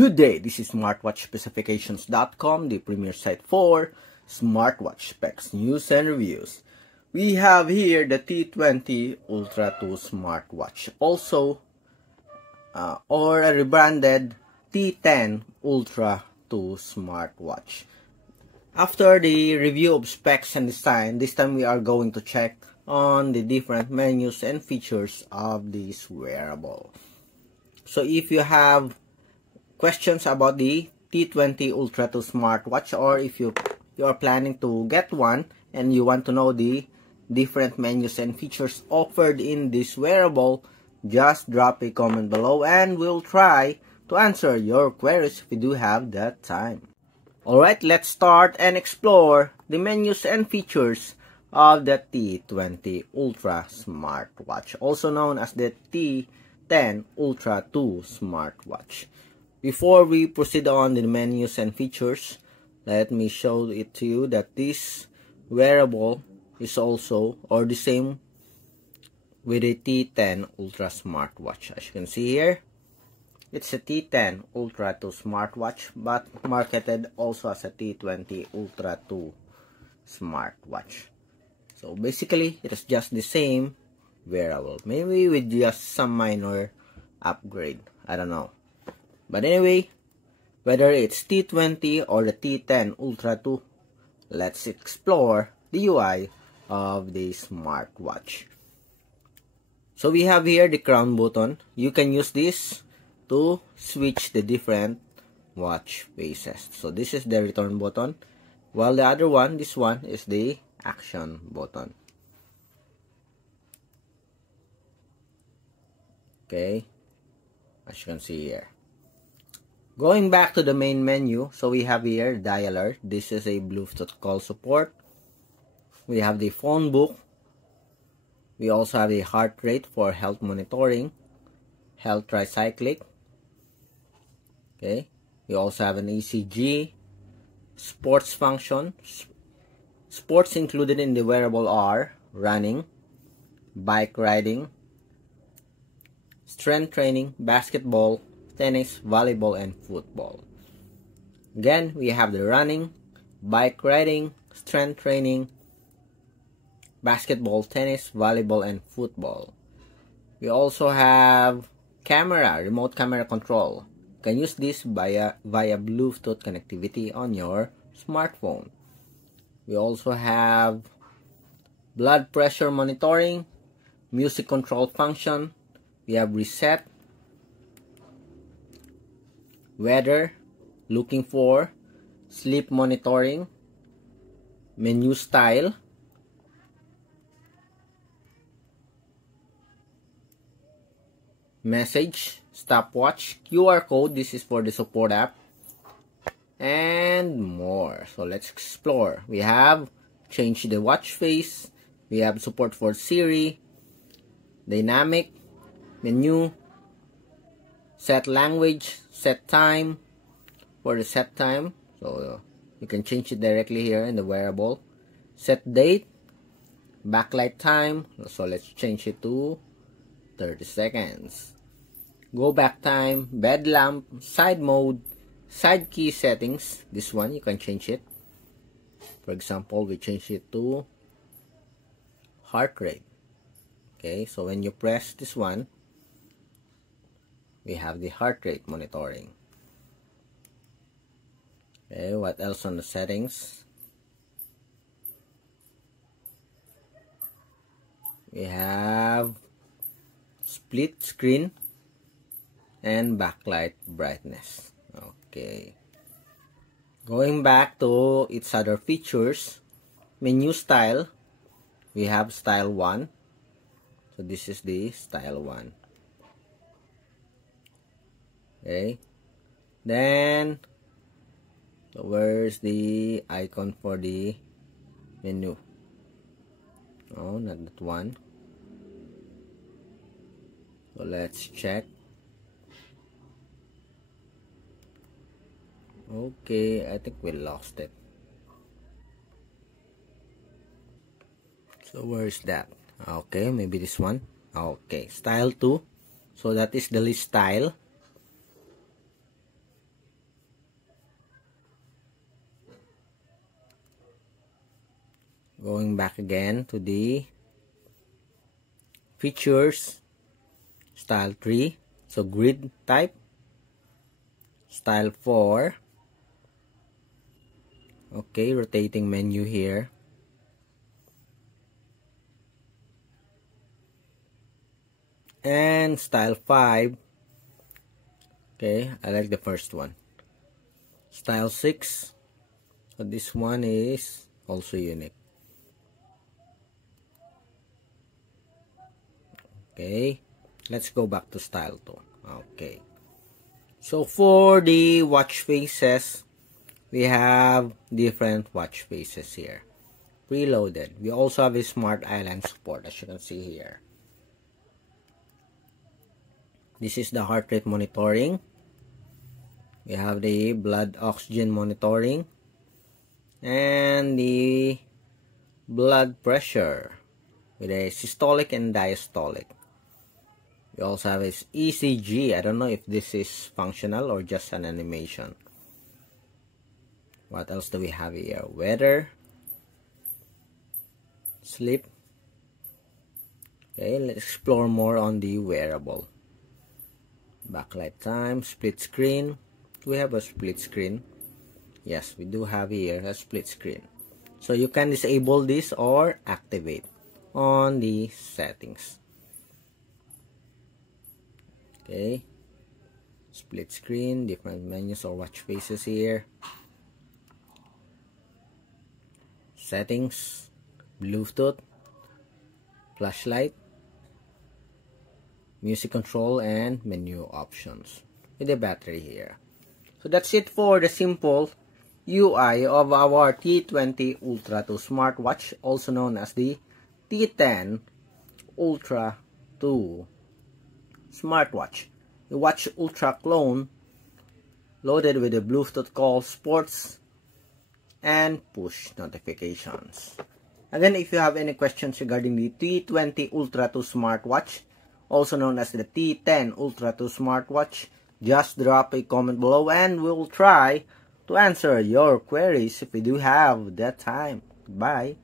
Good day, this is smartwatchspecifications.com, the premier site for smartwatch specs, news, and reviews. We have here the T20 Ultra 2 smartwatch, also or a rebranded T10 Ultra 2 smartwatch. After the review of specs and design, this time we are going to check on the different menus and features of this wearable. So if you have questions about the T20 Ultra 2 smartwatch, or if you are planning to get one and you want to know the different menus and features offered in this wearable, just drop a comment below and we'll try to answer your queries if we do have that time. Alright, let's start and explore the menus and features of the T20 Ultra smartwatch, also known as the T10 Ultra 2 smartwatch. Before we proceed on the menus and features, let me show it to you that this wearable is also or the same with a T10 Ultra smartwatch. As you can see here, it's a T10 Ultra 2 smartwatch, but marketed also as a T20 Ultra 2 smartwatch. So basically, it is just the same wearable, maybe with just some minor upgrade. I don't know. But anyway, whether it's T20 or the T10 Ultra 2, let's explore the UI of the smartwatch. So we have here the crown button. You can use this to switch the different watch faces. So this is the return button, while the other one, this one, is the action button. Okay, as you can see here. Going back to the main menu, so we have here dialer. This is a Bluetooth call support. We have the phone book. We also have a heart rate for health monitoring, health tricyclic. Okay, we also have an ECG, sports function. Sports included in the wearable are running, bike riding, strength training, basketball, tennis, volleyball, and football. Again, we have the running, bike riding, strength training, basketball, tennis, volleyball, and football. We also have camera, remote camera control. You can use this via Bluetooth connectivity on your smartphone. We also have blood pressure monitoring, music control function. We have reset, weather, looking for, sleep monitoring, menu style, message, stopwatch, QR code, this is for the support app, and more. So let's explore. We have change the watch face, we have support for Siri, dynamic, menu, set language, set time. For the set time, so you can change it directly here in the wearable. Set date, backlight time, so let's change it to 30 seconds. Go back time, bed lamp, side mode, side key settings. This one you can change it. For example, we change it to heart rate. Okay, so when you press this one, we have the heart rate monitoring. Okay, what else on the settings? We have split screen and backlight brightness. Okay. Going back to its other features, menu style, we have style 1. So this is the style 1. Okay, then so where's the icon for the menu? Oh, not that one. So let's check. Okay, I think we lost it. So where is that? Okay, maybe this one. Okay, style 2. So that is the list style. Going back again to the features, style 3, so grid type, style 4, okay, rotating menu here, and style 5, okay, I like the first one. Style 6, so this one is also unique. Okay, let's go back to style 2. Okay, so for the watch faces, we have different watch faces here, preloaded. We also have a smart island support, as you can see here. This is the heart rate monitoring. We have the blood oxygen monitoring and the blood pressure with a systolic and diastolic. We also have this ECG. I don't know if this is functional or just an animation. What else do we have here? Weather, sleep. Okay, let's explore more on the wearable. Backlight time, split screen. Do we have a split screen? Yes, we do have here a split screen. So you can disable this or activate on the settings. Okay, split screen, different menus or watch faces here. Settings, Bluetooth, flashlight, music control, and menu options with the battery here. So that's it for the simple UI of our T20 Ultra 2 smartwatch, also known as the T10 Ultra 2 smartwatch. The Watch Ultra clone loaded with the Bluetooth call, sports, and push notifications. Again, if you have any questions regarding the T20 Ultra 2 smartwatch, also known as the T10 Ultra 2 smartwatch, just drop a comment below and we'll try to answer your queries if we do have that time. Bye.